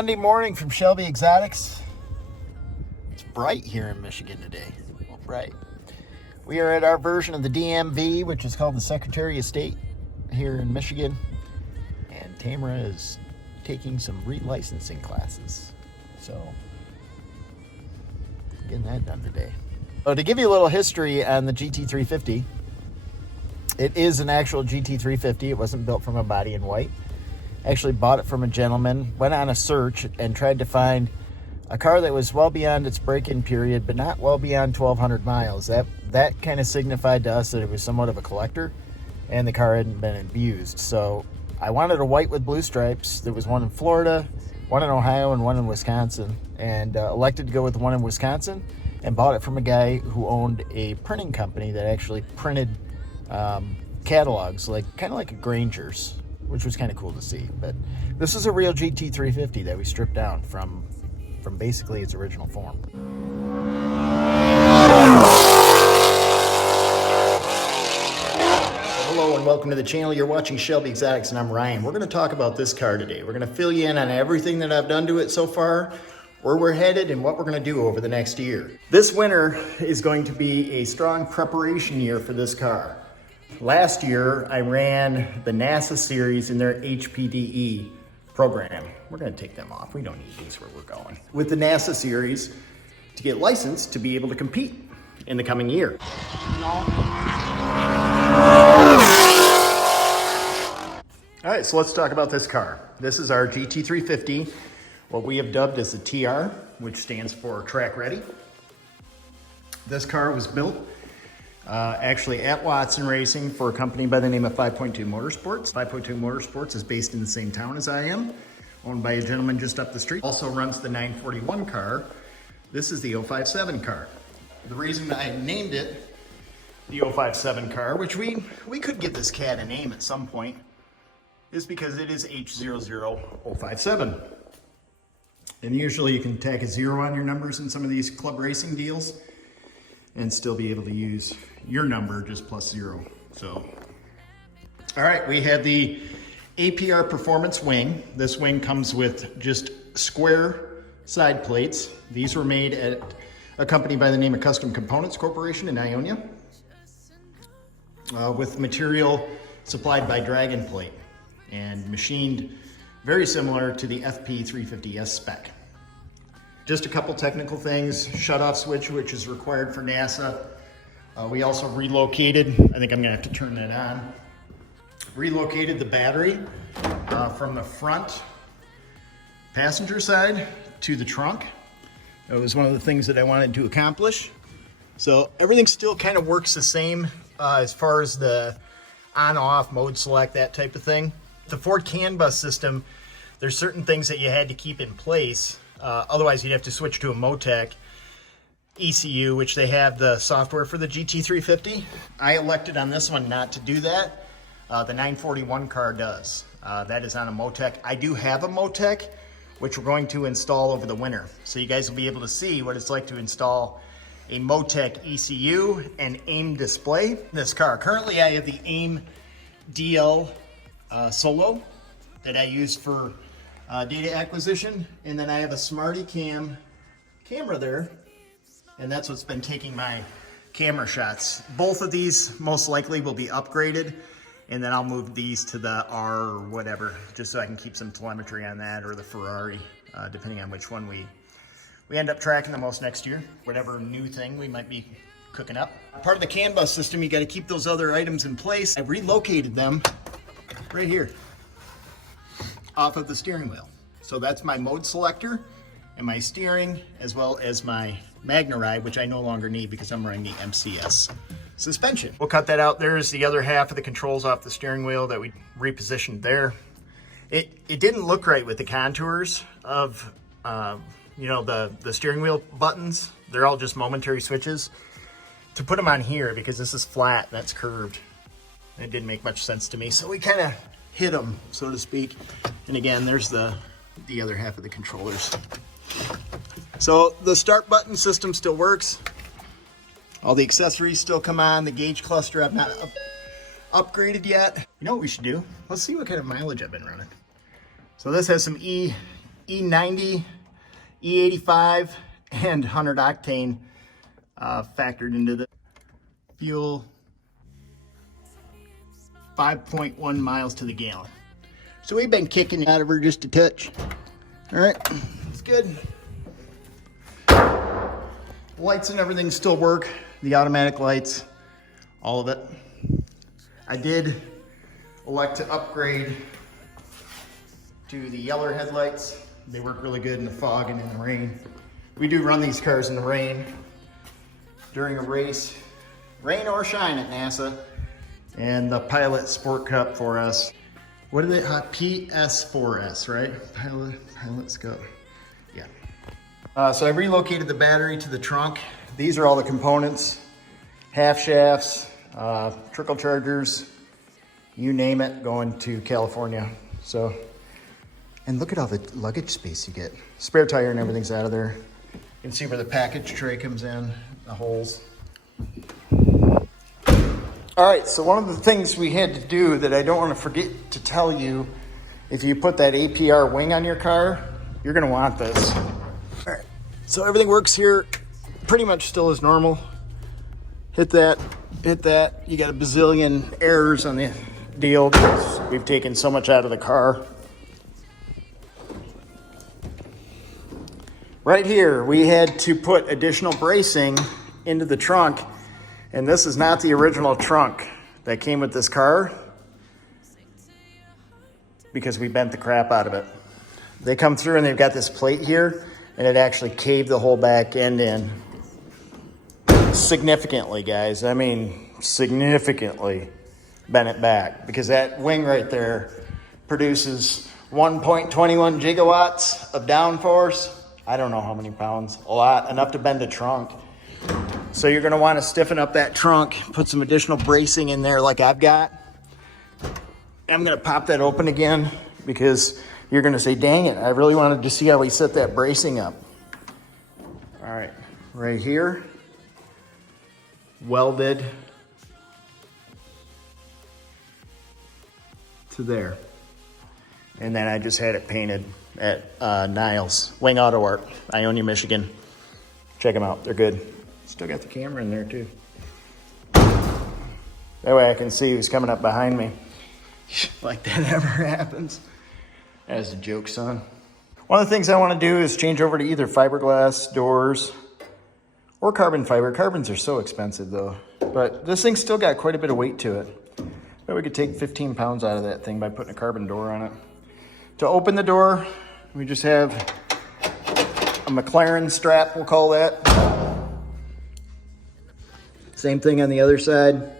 Monday morning from Shelby Exotics. It's bright here in Michigan today. Well, bright. We are at our version of the DMV, which is called the Secretary of State here in Michigan. And Tamara is taking some relicensing classes. So, getting that done today. So to give you a little history on the GT350, it is an actual GT350. It wasn't built from a body in white. Actually bought it from a gentleman, went on a search and tried to find a car that was well beyond its break-in period, but not well beyond 1,200 miles. That kind of signified to us that it was somewhat of a collector, and the car hadn't been abused. So I wanted a white with blue stripes. There was one in Florida, one in Ohio, and one in Wisconsin, and elected to go with the one in Wisconsin, and bought it from a guy who owned a printing company that actually printed catalogs, kind of like a Granger's, which was kind of cool to see. But this is a real GT350 that we stripped down from basically its original form. Hello and welcome to the channel. You're watching Shelby Exotics and I'm Ryan. We're going to talk about this car today. We're going to fill you in on everything that I've done to it so far, where we're headed, and what we're going to do over the next year. This winter is going to be a strong preparation year for this car. Last year, I ran the NASA series in their HPDE program. We're going to take them off. We don't need these where we're going. With the NASA series, to get licensed to be able to compete in the coming year. All right, so let's talk about this car. This is our GT350, what we have dubbed as the TR, which stands for Track Ready. This car was built actually at Watson Racing for a company by the name of 5.2 Motorsports. 5.2 Motorsports is based in the same town as I am, owned by a gentleman just up the street. Also runs the 941 car. This is the 057 car. The reason I named it the 057 car, which we could give this cat a name at some point, is because it is H00057. And usually you can tack a 0 on your numbers in some of these club racing deals and still be able to use your number just +0. So, all right, we have the APR Performance wing. This wing comes with just square side plates. These were made at a company by the name of Custom Components Corporation in Ionia, with material supplied by Dragon Plate and machined very similar to the FP350S spec. Just a couple technical things. Shutoff switch, which is required for NASA. We also relocated, I think I'm gonna have to turn that on. Relocated the battery from the front passenger side to the trunk. That was one of the things that I wanted to accomplish. So everything still kind of works the same as far as the on-off mode select, that type of thing. The Ford CAN bus system, there's certain things that you had to keep in place. Otherwise, you'd have to switch to a Motec ECU, which they have the software for the GT350. I elected on this one not to do that. The 941 car does. That is on a Motec. I do have a Motec, which we're going to install over the winter. So you guys will be able to see what it's like to install a Motec ECU and AIM display. This car, currently I have the AIM DL Solo that I use for data acquisition, and then I have a Smarty Cam camera there, and that's what's been taking my camera shots. Both of these most likely will be upgraded, and then I'll move these to the R or whatever, just so I can keep some telemetry on that, or the Ferrari, depending on which one we end up tracking the most next year, whatever new thing we might be cooking up. Part of the CAN bus system, you got to keep those other items in place. I relocated them right here off of the steering wheel. So that's my mode selector and my steering, as well as my Magna-Ride, which I no longer need because I'm running the MCS suspension. We'll cut that out. There's the other half of the controls off the steering wheel that we repositioned there. It didn't look right with the contours of the steering wheel buttons. They're all just momentary switches. To put them on here, because this is flat, that's curved, it didn't make much sense to me. So we kind of hit them, so to speak. And again, there's the other half of the controllers. So the start button system still works. All the accessories still come on. The gauge cluster I've not upgraded yet. You know what we should do? Let's see what kind of mileage I've been running. So this has some E90, E85, and 100 octane factored into the fuel. 5.1 miles to the gallon. So we've been kicking out of her just a touch. All right, it's good. Lights and everything still work. The automatic lights, all of it. I did elect to upgrade to the yellow headlights. They work really good in the fog and in the rain. We do run these cars in the rain during a race, rain or shine at NASA. And the Pilot Sport Cup for us. What are they? PS4S, right? Pilot Scope. Yeah. So I relocated the battery to the trunk. These are all the components. Half shafts, trickle chargers, you name it, going to California. So, and look at all the luggage space you get. Spare tire and everything's out of there. You can see where the package tray comes in, the holes. All right, so one of the things we had to do that I don't want to forget to tell you, if you put that APR wing on your car, you're gonna want this. All right, so everything works here pretty much still as normal. Hit that. You got a bazillion errors on the deal because we've taken so much out of the car. Right here, we had to put additional bracing into the trunk. And this is not the original trunk that came with this car because we bent the crap out of it. They come through and they've got this plate here and it actually caved the whole back end in significantly, guys. I mean, significantly bent it back because that wing right there produces 1.21 gigawatts of downforce. I don't know how many pounds, a lot, enough to bend a trunk. So you're gonna wanna stiffen up that trunk, put some additional bracing in there like I've got. I'm gonna pop that open again because you're gonna say, dang it, I really wanted to see how we set that bracing up. All right, right here, welded to there. And then I just had it painted at Niles, Wing Auto Art, Ionia, Michigan. Check them out, they're good. Still got the camera in there too. That way I can see who's coming up behind me. Like that ever happens. That's a joke, son. One of the things I want to do is change over to either fiberglass doors or carbon fiber. Carbons are so expensive though. But this thing's still got quite a bit of weight to it. Bet we could take 15 pounds out of that thing by putting a carbon door on it. To open the door, we just have a McLaren strap, we'll call that. Same thing on the other side,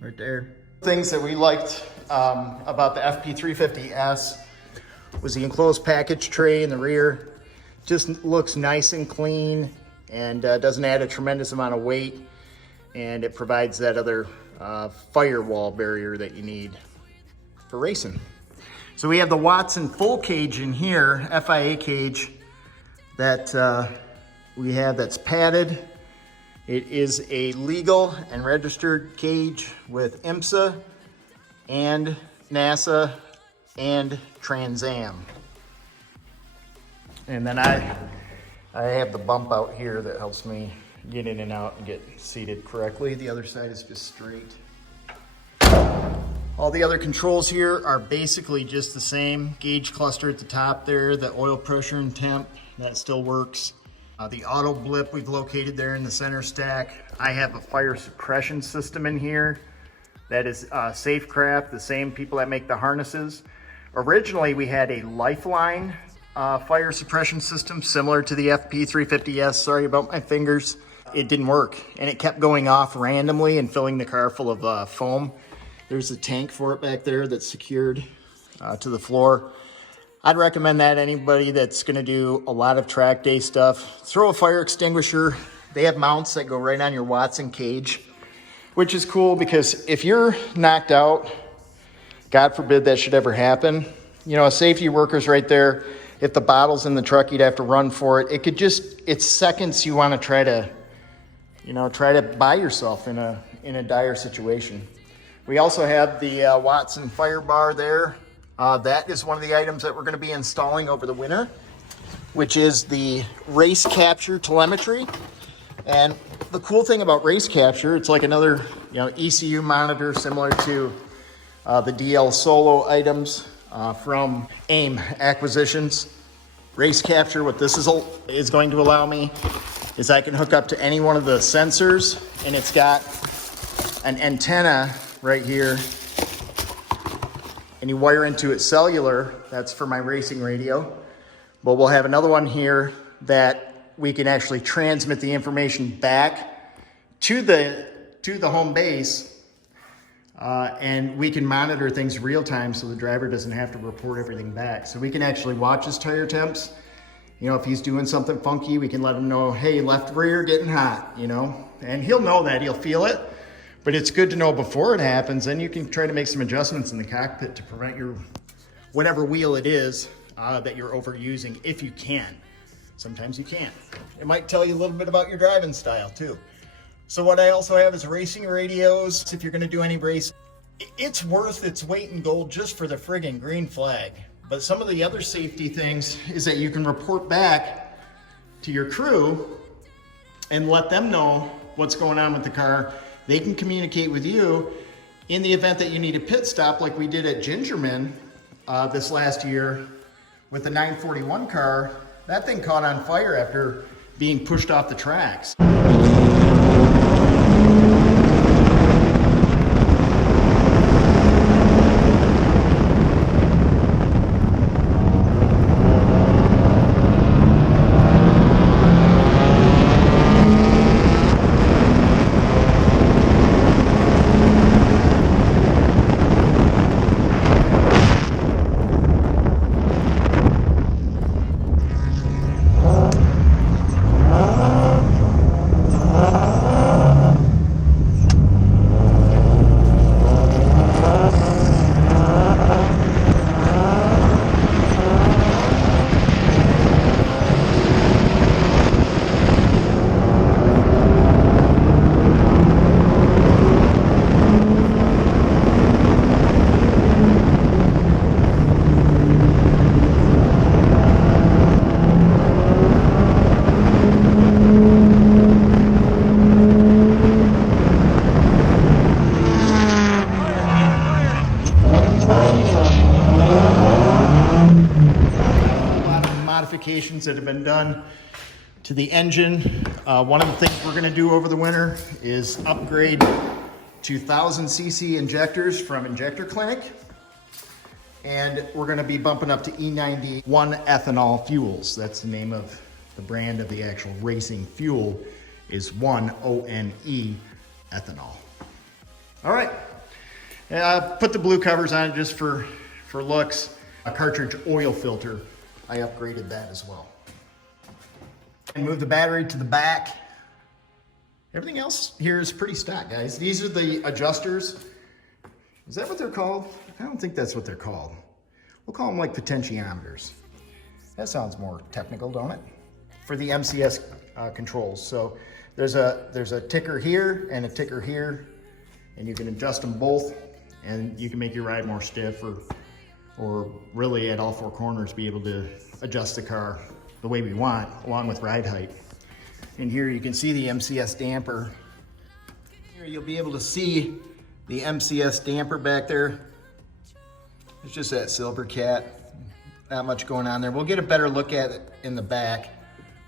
right there. Things that we liked about the FP350S was the enclosed package tray in the rear. Just looks nice and clean and doesn't add a tremendous amount of weight. And it provides that other firewall barrier that you need for racing. So we have the Watson full cage in here, FIA cage, that we have that's padded. It is a legal and registered cage with IMSA and NASA and Trans Am. And then I have the bump out here that helps me get in and out and get seated correctly. The other side is just straight. All the other controls here are basically just the same. Gauge cluster at the top there, the oil pressure and temp, that still works. The auto blip we've located there in the center stack. I have a fire suppression system in here. That is Safecraft, the same people that make the harnesses. Originally, we had a Lifeline fire suppression system similar to the FP350S. Sorry about my fingers. It didn't work, and it kept going off randomly and filling the car full of foam. There's a tank for it back there that's secured to the floor. I'd recommend that anybody that's gonna do a lot of track day stuff, throw a fire extinguisher. They have mounts that go right on your Watson cage, which is cool because if you're knocked out, God forbid that should ever happen, you know, a safety worker's right there. If the bottle's in the truck, you'd have to run for it. It could just, it's seconds you wanna try to buy yourself in a dire situation. We also have the Watson fire bar there That is one of the items that we're going to be installing over the winter, which is the race capture telemetry. And the cool thing about race capture, it's like another ECU monitor similar to the DL Solo items from AIM Acquisitions. Race capture, what this is going to allow me is I can hook up to any one of the sensors, and it's got an antenna right here, and you wire into it cellular. That's for my racing radio. But we'll have another one here that we can actually transmit the information back to the home base, and we can monitor things real time so the driver doesn't have to report everything back. So we can actually watch his tire temps. If he's doing something funky, we can let him know, hey, left rear getting hot, and he'll know that, he'll feel it. But it's good to know before it happens, then you can try to make some adjustments in the cockpit to prevent your whatever wheel it is that you're overusing, if you can. Sometimes you can't. It might tell you a little bit about your driving style too. So what I also have is racing radios. If you're gonna do any race, it's worth its weight in gold just for the friggin' green flag. But some of the other safety things is that you can report back to your crew and let them know what's going on with the car. They can communicate with you in the event that you need a pit stop, like we did at Gingerman this last year with the 941 car. That thing caught on fire after being pushed off the tracks. That have been done to the engine. One of the things we're going to do over the winter is upgrade to 1000cc injectors from Injector Clinic, and we're going to be bumping up to E91 ethanol fuels. That's the name of the brand of the actual racing fuel, is 1-ONE ethanol. All right, put the blue covers on it just for looks. A cartridge oil filter, I upgraded that as well. And move the battery to the back. Everything else here is pretty stock, guys. These are the adjusters. Is that what they're called? I don't think that's what they're called. We'll call them like potentiometers. That sounds more technical, don't it? For the MCS controls. So there's a ticker here and a ticker here, and you can adjust them both, and you can make your ride more stiff, or really at all four corners be able to adjust the car the way we want, along with ride height. And here you can see the MCS damper. Here you'll be able to see the MCS damper back there. It's just that silver cat. Not much going on there. We'll get a better look at it in the back,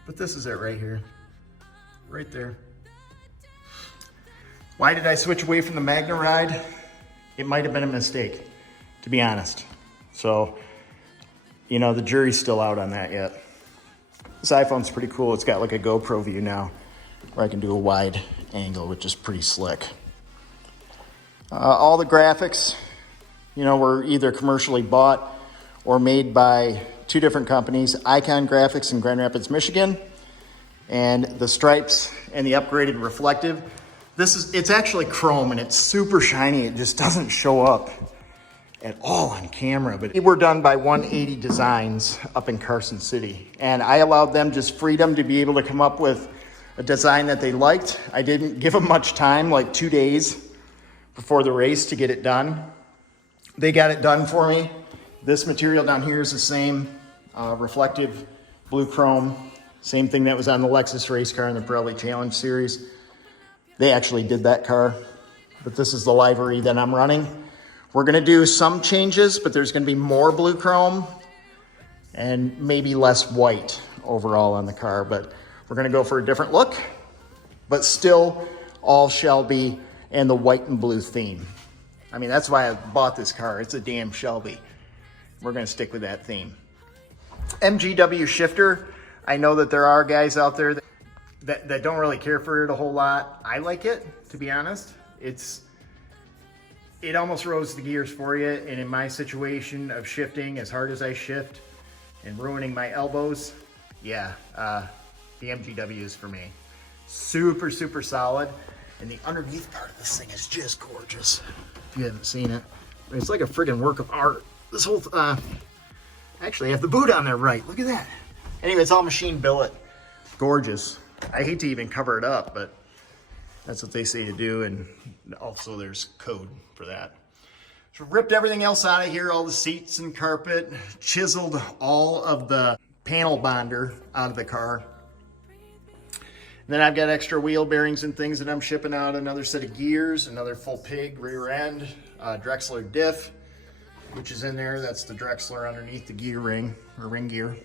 but this is it right here, right there. Why did I switch away from the Magna ride? It might have been a mistake, to be honest. So, the jury's still out on that yet. This iPhone's pretty cool. It's got like a GoPro view now, where I can do a wide angle, which is pretty slick. All the graphics, were either commercially bought or made by two different companies, Icon Graphics in Grand Rapids, Michigan, and the stripes and the upgraded reflective. It's actually chrome, and it's super shiny. It just doesn't show up at all on camera, but they were done by 180 Designs up in Carson City. And I allowed them just freedom to be able to come up with a design that they liked. I didn't give them much time, like 2 days before the race, to get it done. They got it done for me This material down here is the same, reflective blue chrome. Same thing that was on the Lexus race car in the Pirelli Challenge series. They actually did that car, but this is the livery that I'm running. We're gonna do some changes, but there's gonna be more blue chrome and maybe less white overall on the car, but we're gonna go for a different look, but still all Shelby and the white and blue theme. I mean, that's why I bought this car. It's a damn Shelby. We're gonna stick with that theme. MGW shifter. I know that there are guys out there that don't really care for it a whole lot. I like it, to be honest. It almost rows the gears for you, and in my situation of shifting as hard as I shift and ruining my elbows, yeah, the MGW is for me. Super, super solid, and the underneath part of this thing is just gorgeous. If you haven't seen it, it's like a friggin' work of art. This whole, actually I have the boot on there right, look at that. Anyway, it's all machine billet, gorgeous. I hate to even cover it up, but that's what they say to do, and also there's code for that. So ripped everything else out of here, all the seats and carpet, chiseled all of the panel bonder out of the car. And then I've got extra wheel bearings and things that I'm shipping out, another set of gears, another full pig rear end, Drexler diff, which is in there. That's the Drexler underneath the gear ring, or ring gear.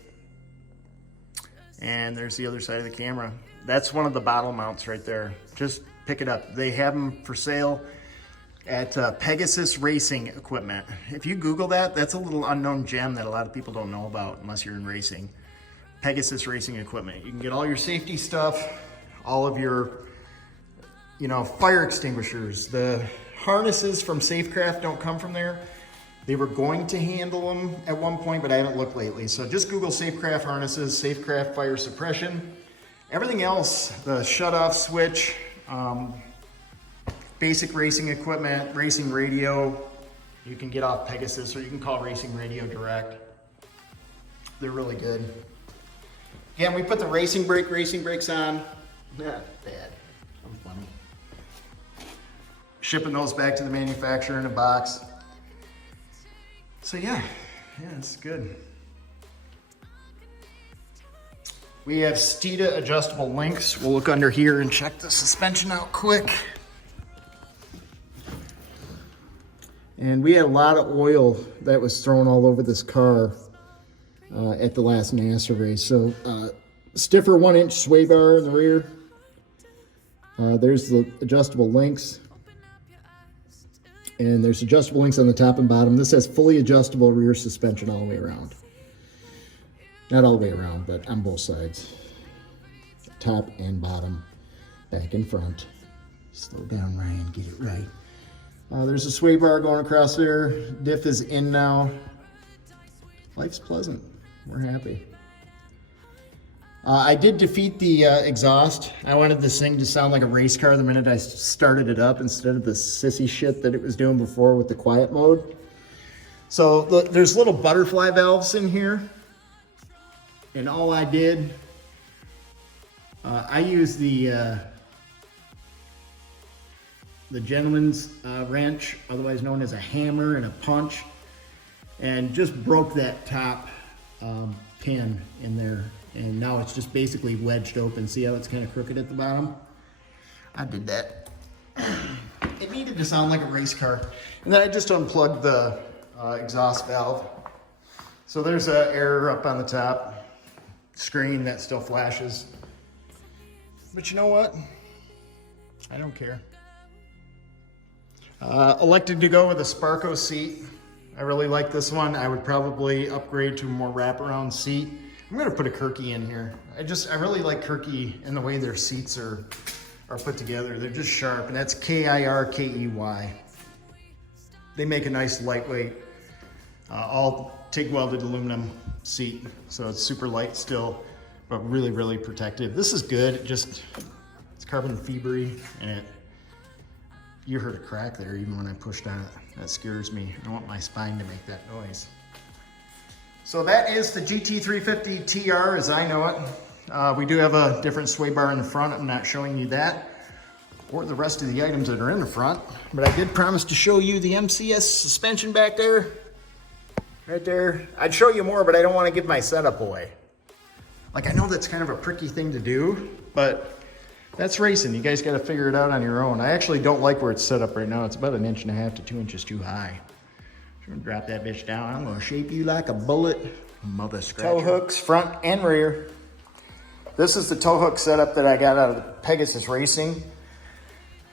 And there's the other side of the camera. That's one of the bottle mounts right there. Just pick it up. They have them for sale at Pegasus Racing Equipment. If you Google that, that's a little unknown gem that a lot of people don't know about unless you're in racing. Pegasus Racing Equipment. You can get all your safety stuff, all of your, fire extinguishers. The harnesses from Safecraft don't come from there. They were going to handle them at one point, but I haven't looked lately. So just Google Safecraft harnesses, Safecraft fire suppression. Everything else, the shutoff switch, basic racing equipment, racing radio, you can get off Pegasus, or you can call Racing Radio direct. They're really good. Again, we put the racing brakes on. Not bad. I'm funny. Shipping those back to the manufacturer in a box. So yeah, it's good. We have Steeda adjustable links. We'll look under here and check the suspension out quick. And we had a lot of oil that was thrown all over this car at the last NASA race. So stiffer 1-inch sway bar in the rear. There's the adjustable links. And there's adjustable links on the top and bottom. This has fully adjustable rear suspension all the way around. Not all the way around, but on both sides. Top and bottom, back and front. Slow down, Ryan, get it right. There's a sway bar going across there. Diff is in now. Life's pleasant. We're happy. I did defeat the exhaust. I wanted this thing to sound like a race car the minute I started it up instead of the sissy shit that it was doing before with the quiet mode. So look, there's little butterfly valves in here. And all I did, I used the gentleman's wrench, otherwise known as a hammer and a punch, and just broke that top pin in there. And now it's just basically wedged open. See how it's kind of crooked at the bottom? I did that. It needed to sound like a race car. And then I just unplugged the exhaust valve. So there's an error up on the top screen that still flashes. But you know what? I don't care. Elected to go with a Sparco seat. I really like this one. I would probably upgrade to a more wraparound seat. I'm gonna put a Kirky in here. I really like Kirky and the way their seats are put together. They're just sharp, and that's Kirkey. They make a nice lightweight, all TIG welded aluminum seat. So it's super light still, but really, really protective. This is good. It's carbon fibery, and you heard a crack there even when I pushed on it. That scares me. I want my spine to make that noise. So that is the GT350 TR as I know it. We do have a different sway bar in the front. I'm not showing you that or the rest of the items that are in the front, but I did promise to show you the MCS suspension back there. right there. I'd show you more, but I don't want to give my setup away. Like, I know that's kind of a pricky thing to do, but that's racing. You guys got to figure it out on your own. I actually don't like where it's set up right now. It's about 1.5 inches to 2 inches too high. I'm gonna drop that bitch down. I'm gonna shape you like a bullet, mother scratcher. Tow hooks, front and rear. This is the tow hook setup that I got out of the Pegasus Racing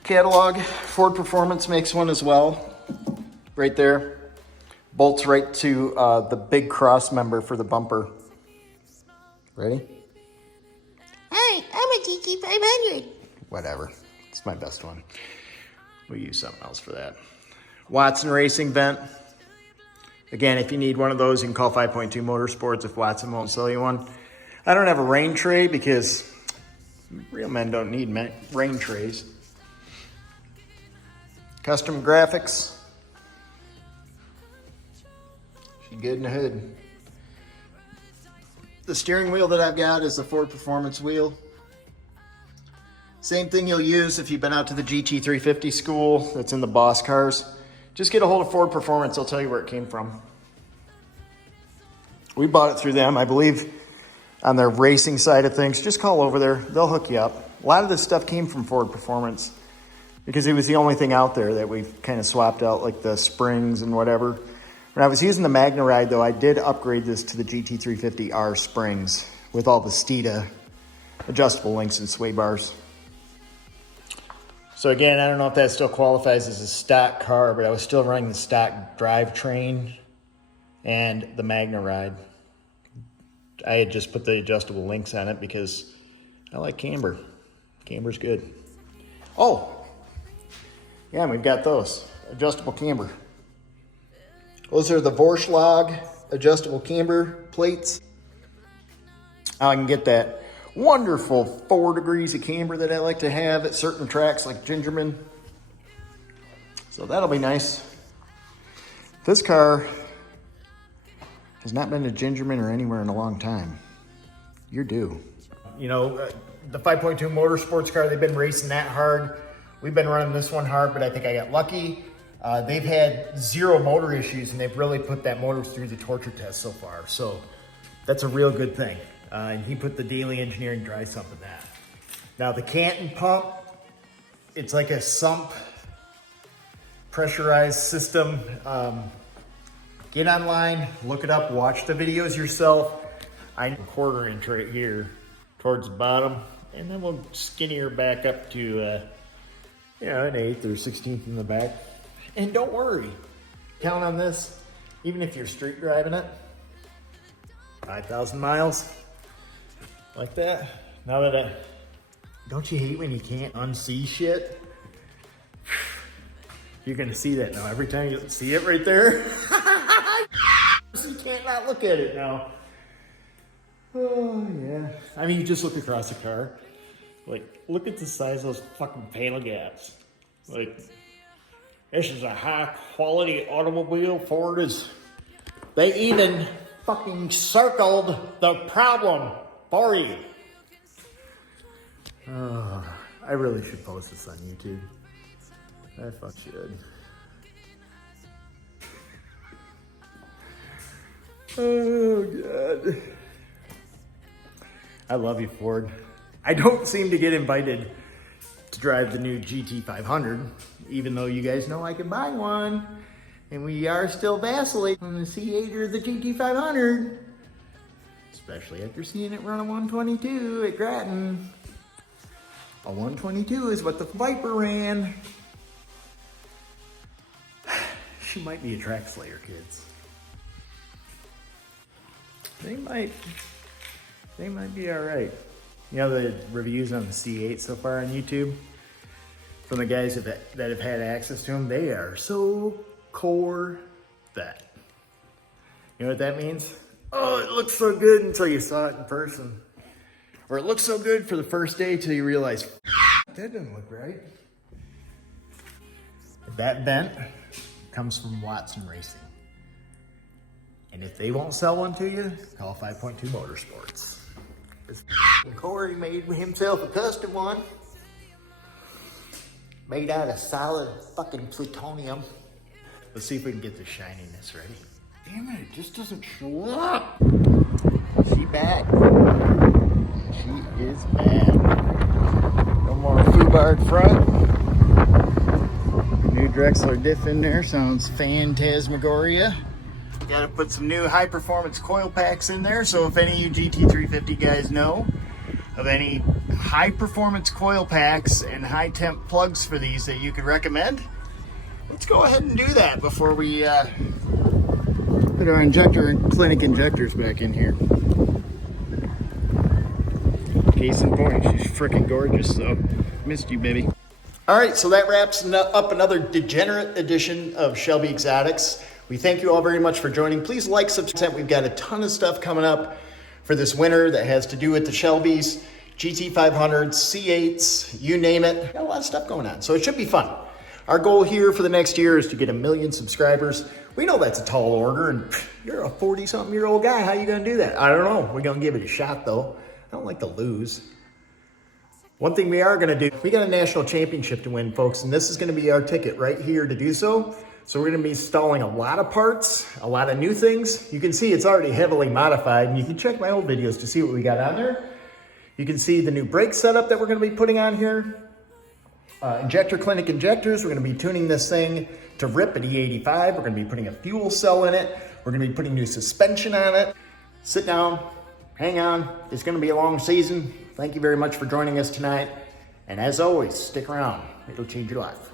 catalog. Ford Performance makes one as well. Right there. Bolts right to the big cross member for the bumper. Ready? Hi, I'm a GT500. Whatever. It's my best one. We'll use something else for that. Watson Racing vent. Again, if you need one of those, you can call 5.2 Motorsports if Watson won't sell you one. I don't have a rain tray because real men don't need rain trays. Custom graphics. She's good in the hood. The steering wheel that I've got is the Ford Performance wheel. Same thing you'll use if you've been out to the GT350 school that's in the Boss cars. Just get a hold of Ford Performance. They'll tell you where it came from. We bought it through them, I believe, on their racing side of things. Just call over there. They'll hook you up. A lot of this stuff came from Ford Performance because it was the only thing out there that we've kind of swapped out, like the springs and whatever. When I was using the Magna Ride, though, I did upgrade this to the GT350R springs with all the Steeda adjustable links and sway bars. So again, I don't know if that still qualifies as a stock car, but I was still running the stock drivetrain and the Magna Ride. I had just put the adjustable links on it because I like camber. Camber's good. Oh, yeah, and we've got those. Adjustable camber. Those are the Vorschlag adjustable camber plates. I can get that wonderful 4 degrees of camber that I like to have at certain tracks like Gingerman. So that'll be nice. This car has not been to Gingerman or anywhere in a long time. You're due. You know, the 5.2 Motorsports car, they've been racing that hard. We've been running this one hard, but I think I got lucky. They've had 0 motor issues, and they've really put that motor through the torture test so far. So that's a real good thing. And he put the Daily Engineering dry sump in that. Now the Canton pump, it's like a sump pressurized system. Get online, look it up, watch the videos yourself. I'm 1/4 inch right here towards the bottom, and then we'll skinny her back up to, you know, an 1/8 or 16th in the back. And don't worry, count on this, even if you're street driving it, 5,000 miles, like that. Now that don't you hate when you can't unsee shit? You're gonna see that now. Every time you see it right there, you can't not look at it now. Oh yeah. I mean, you just look across the car. Like, look at the size of those fucking panel gaps. Like, this is a high quality automobile. Ford is, they even fucking circled the problem for you. I really should post this on YouTube. I fuck should. Oh God. I love you, Ford. I don't seem to get invited to drive the new GT500, even though you guys know I can buy one. And we are still vacillating on the C8 or the GT500. Especially after seeing it run a 122 at Grattan. A 122 is what the Viper ran. She might be a track slayer, kids. They might be all right. You know the reviews on the C8 so far on YouTube? From the guys that have had access to them, they are so core that. You know what that means? Oh, it looks so good until you saw it in person. Or it looks so good for the first day till you realize, that doesn't look right. That vent comes from Watson Racing. And if they won't sell one to you, call 5.2 Motorsports. Corey made himself a custom one. Made out of solid fucking plutonium. Let's see if we can get the shininess ready. Damn it, it just doesn't show up. She bad. She is bad. No more foobarred front. New Drexler diff in there, sounds phantasmagoria. Got to put some new high performance coil packs in there, so if any of you GT350 guys know of any high performance coil packs and high temp plugs for these that you could recommend, let's go ahead and do that before we put our clinic injectors back in here. Case in point, she's freaking gorgeous, so missed you, baby. All right, so that wraps up another degenerate edition of Shelby Exotics. We thank you all very much for joining. Please like, subscribe. We've got a ton of stuff coming up for this winter that has to do with the Shelbys, GT500s, C8s, you name it. Got a lot of stuff going on, so it should be fun. Our goal here for the next year is to get 1 million subscribers. We know that's a tall order, and you're a 40-something-year-old guy. How are you going to do that? I don't know. We're going to give it a shot, though. I don't like to lose. One thing we are going to do, we got a national championship to win, folks, and this is going to be our ticket right here to do so. So we're going to be installing a lot of parts, a lot of new things. You can see it's already heavily modified, and you can check my old videos to see what we got on there. You can see the new brake setup that we're going to be putting on here. Injector clinic injectors. We're going to be tuning this thing to rip at E85. We're going to be putting a fuel cell in it. We're going to be putting new suspension on it. Sit down, hang on. It's going to be a long season. Thank you very much for joining us tonight. And as always, stick around. It'll change your life.